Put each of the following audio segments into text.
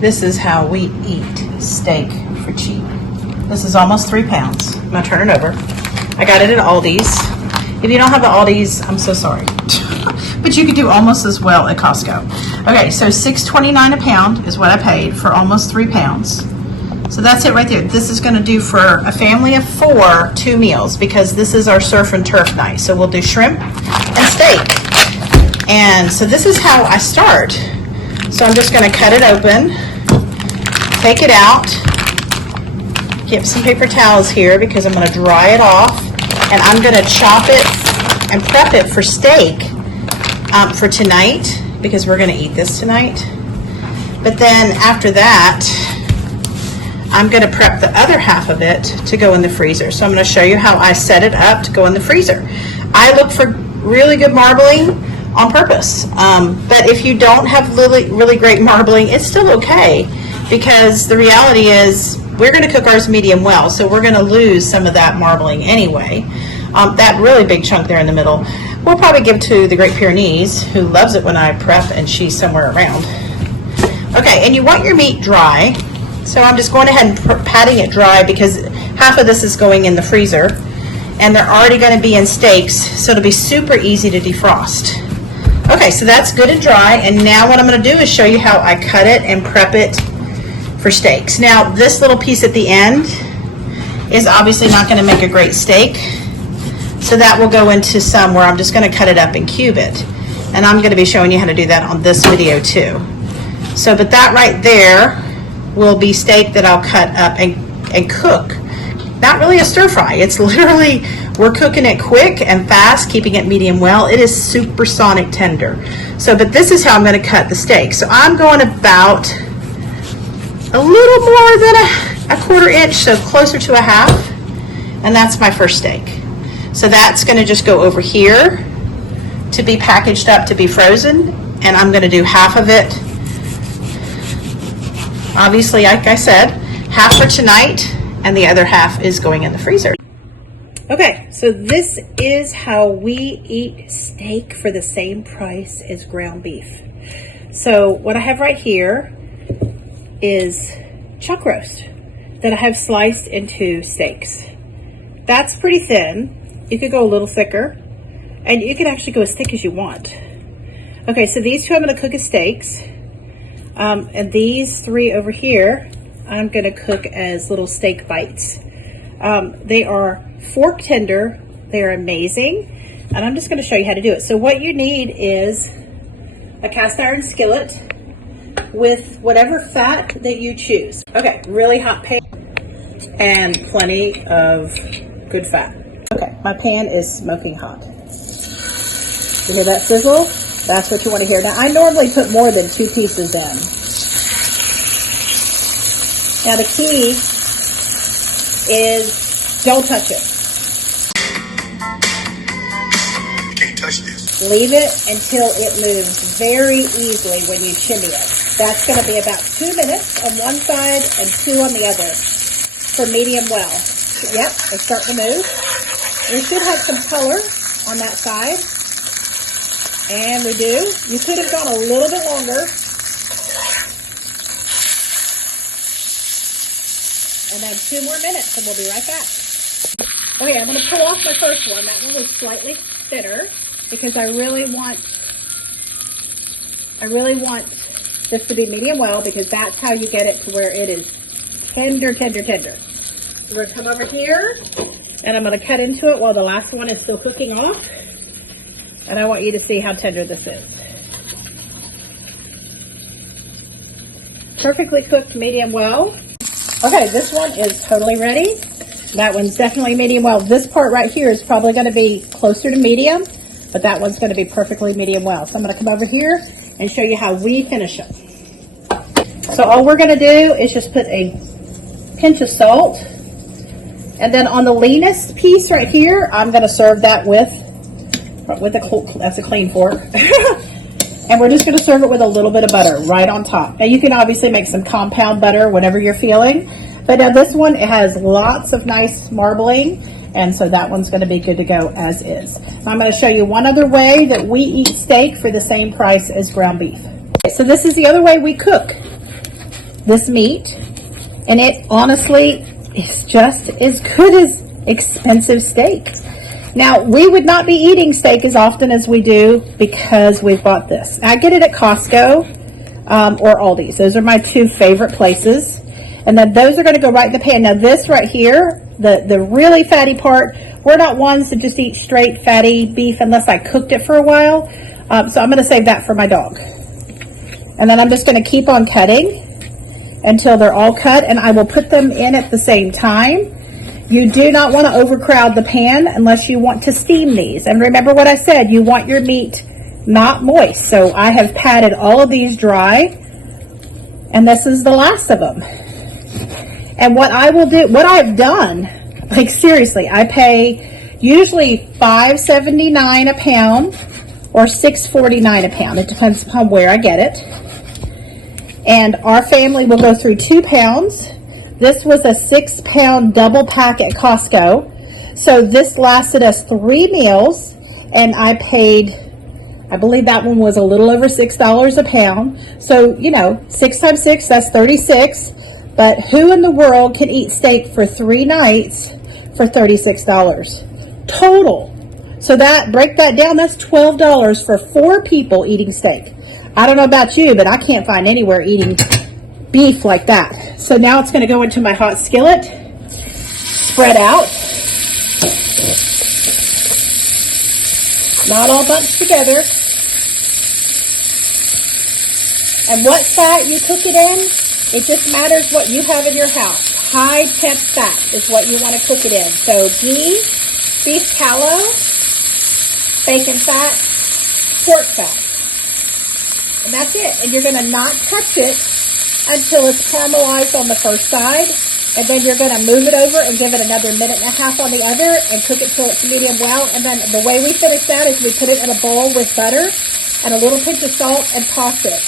this is how we eat steak for cheap. This is almost 3 pounds. I'm gonna turn it over. I got it at Aldi's. If you don't have the Aldi's, I'm so sorry. But you could do almost as well at Costco. Okay, so $6.29 a pound is what I paid for almost 3 pounds. So that's it right there. This is gonna do for a family of 4, 2 meals, because this is our surf and turf night. So we'll do shrimp and steak. And so this is how I start. So I'm just gonna cut it open, take it out, get some paper towels here because I'm gonna dry it off, and I'm gonna chop it and prep it for steak for tonight, because we're gonna eat this tonight. But then after that, I'm gonna prep the other half of it to go in the freezer. So I'm gonna show you how I set it up to go in the freezer. I look for really good marbling on purpose. But if you don't have really great marbling, it's still okay, because the reality is we're gonna cook ours medium well, so we're gonna lose some of that marbling anyway. That really big chunk there in the middle, we'll probably give to the Great Pyrenees, who loves it when I prep and she's somewhere around. Okay, and you want your meat dry. So I'm just going ahead and patting it dry, because half of this is going in the freezer and they're already going to be in steaks, so it'll be super easy to defrost. Okay, so that's good and dry, and now what I'm going to do is show you how I cut it and prep it for steaks. Now this little piece at the end is obviously not going to make a great steak, so that will go into some where I'm just going to cut it up and cube it, and I'm going to be showing you how to do that on this video too. So but that right there will be steak that I'll cut up and cook. Not really a stir fry, it's literally, we're cooking it quick and fast, keeping it medium well. It is supersonic tender. So, but this is how I'm gonna cut the steak. So I'm going about a little more than a 1/4 inch, so closer to a half, and that's my first steak. So that's gonna just go over here to be packaged up to be frozen, and I'm gonna do half of it. Obviously, like I said, half for tonight, and the other half is going in the freezer. Okay, so this is how we eat steak for the same price as ground beef. So what I have right here is chuck roast that I have sliced into steaks. That's pretty thin. You could go a little thicker, and you can actually go as thick as you want. Okay, so these two I'm going to cook as steaks. And these 3 over here, I'm going to cook as little steak bites. They are fork tender. They are amazing. And I'm just going to show you how to do it. So what you need is a cast iron skillet with whatever fat that you choose. Okay, really hot pan and plenty of good fat. Okay, my pan is smoking hot. You hear that sizzle? That's what you want to hear. Now, I normally put more than 2 pieces in. Now, the key is don't touch it. You can't touch this. Leave it until it moves very easily when you shimmy it. That's going to be about 2 minutes on one side and 2 on the other for medium well. Yep, it's starting to move. We should have some color on that side. And we do. You could have gone a little bit longer. And then 2 more minutes and we'll be right back. Okay, I'm going to pull off my first one. That one was slightly thinner because I really want this to be medium well, because that's how you get it to where it is tender, tender, tender. So we're going to come over here and I'm going to cut into it while the last one is still cooking off. And I want you to see how tender this is. Perfectly cooked medium well. Okay, this one is totally ready. That one's definitely medium well. This part right here is probably going to be closer to medium, but that one's going to be perfectly medium well. So I'm going to come over here and show you how we finish them. So all we're going to do is just put a pinch of salt. And then on the leanest piece right here, I'm going to serve that with that's a clean fork. And we're just going to serve it with a little bit of butter right on top. Now you can obviously make some compound butter, whatever you're feeling. But now this one, it has lots of nice marbling, and so that one's going to be good to go as is. Now I'm going to show you one other way that we eat steak for the same price as ground beef. Okay, so this is the other way we cook this meat, and it honestly is just as good as expensive steak. Now, we would not be eating steak as often as we do because we've bought this. I get it at Costco or Aldi's. Those are my two favorite places. And then those are going to go right in the pan. Now, this right here, the really fatty part, we're not ones to just eat straight fatty beef unless I cooked it for a while. So I'm going to save that for my dog. And then I'm just going to keep on cutting until they're all cut, and I will put them in at the same time. You do not want to overcrowd the pan unless you want to steam these. And remember what I said, you want your meat not moist. So I have patted all of these dry, and this is the last of them. And what I will do, what I've done, like seriously, I pay usually $5.79 a pound or $6.49 a pound. It depends upon where I get it. And our family will go through 2 pounds. This was a 6-pound double pack at Costco. So this lasted us 3 meals, and I paid, I believe that one was a little over $6 a pound. So, you know, 6 times 6, that's 36. But who in the world can eat steak for 3 nights for $36 total? So that, break that down, that's $12 for 4 people eating steak. I don't know about you, but I can't find anywhere eating beef like that. So now it's going to go into my hot skillet, spread out, not all bunched together. And what fat you cook it in, it just matters what you have in your house. High temp fat is what you want to cook it in. So ghee, beef tallow, bacon fat, pork fat. And that's it. And you're going to not touch it until it's caramelized on the first side. And then you're going to move it over and give it another 1.5 minutes on the other and cook it till it's medium well. And then the way we finish that is we put it in a bowl with butter and a little pinch of salt and toss it.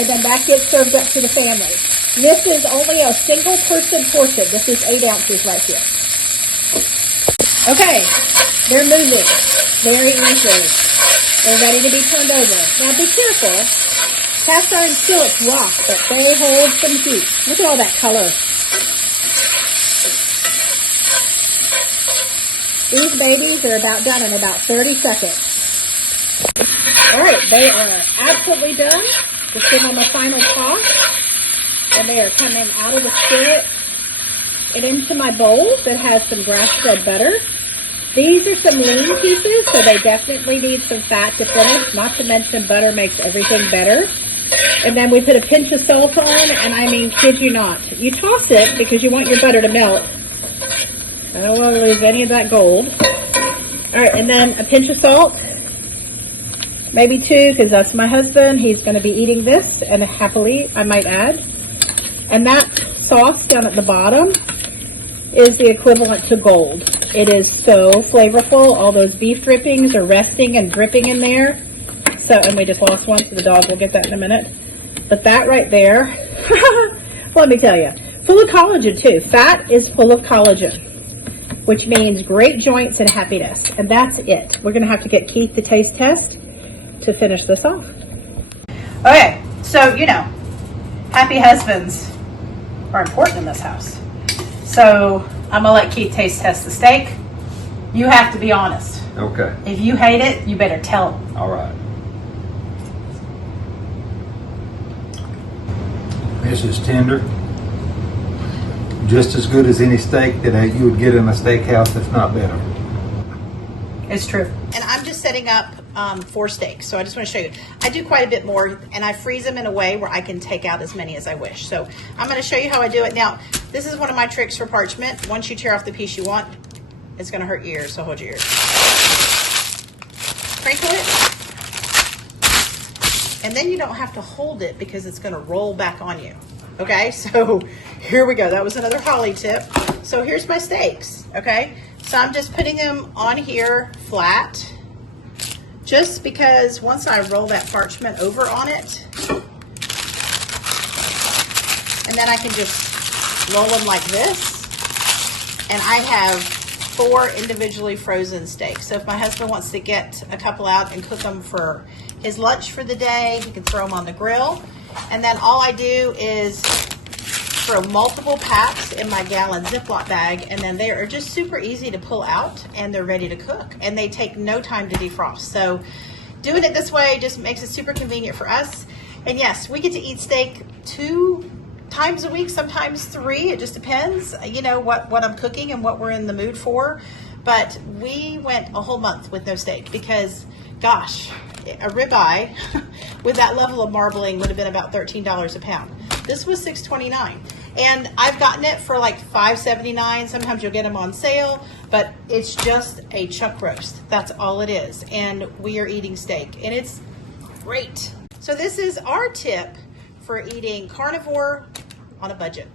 And then that gets served up to the family. This is only a single person portion. This is 8 ounces right here. Okay, they're moving very easily. They're ready to be turned over. Now be careful. Cast iron skillets rock, but they hold some heat. Look at all that color. These babies are about done in about 30 seconds. All right, they are absolutely done. Just give them a final toss. And they are coming out of the skillet and into my bowl that has some grass-fed butter. These are some lean pieces, so they definitely need some fat to finish. Not to mention butter makes everything better. And then we put a pinch of salt on, and I mean, kid you not. You toss it because you want your butter to melt. I don't want to lose any of that gold. All right, and then a pinch of salt. Maybe 2, because that's my husband. He's going to be eating this, and happily, I might add. And that sauce down at the bottom is the equivalent to gold. It is so flavorful. All those beef drippings are resting and dripping in there. So, and we just lost one, so the dog will get that in a minute. But that right there, let me tell you, full of collagen too. Fat is full of collagen, which means great joints and happiness. And that's it. We're going to have to get Keith to taste test to finish this off. Okay, so you know, happy husbands are important in this house. So I'm gonna let Keith taste test the steak. You have to be honest. Okay. If you hate it, you better tell him. All right. This is tender. Just as good as any steak that you would get in a steakhouse, if not better. It's true. And I'm just setting up 4 steaks, so I just want to show you. I do quite a bit more, and I freeze them in a way where I can take out as many as I wish. So I'm going to show you how I do it. Now, this is one of my tricks for parchment. Once you tear off the piece you want, it's going to hurt your ears, so hold your ears. Crinkle it, and then you don't have to hold it because it's going to roll back on you. Okay, so here we go. That was another Holly tip. So here's my steaks, okay? So I'm just putting them on here flat, just because once I roll that parchment over on it, and then I can just roll them like this, and I have 4 individually frozen steaks. So if my husband wants to get a couple out and cook them for his lunch for the day, he can throw them on the grill. And then all I do is throw multiple packs in my gallon Ziploc bag, and then they are just super easy to pull out, and they're ready to cook, and they take no time to defrost. So doing it this way just makes it super convenient for us. And yes, we get to eat steak 2 times a week, sometimes 3. It just depends, you know, what I'm cooking and what we're in the mood for. But we went a whole month with no steak because, gosh, a ribeye with that level of marbling would have been about $13 a pound. This was $6.29, and I've gotten it for like $5.79. Sometimes you'll get them on sale, but it's just a chuck roast. That's all it is, and we are eating steak, and it's great. So this is our tip for eating carnivore on a budget.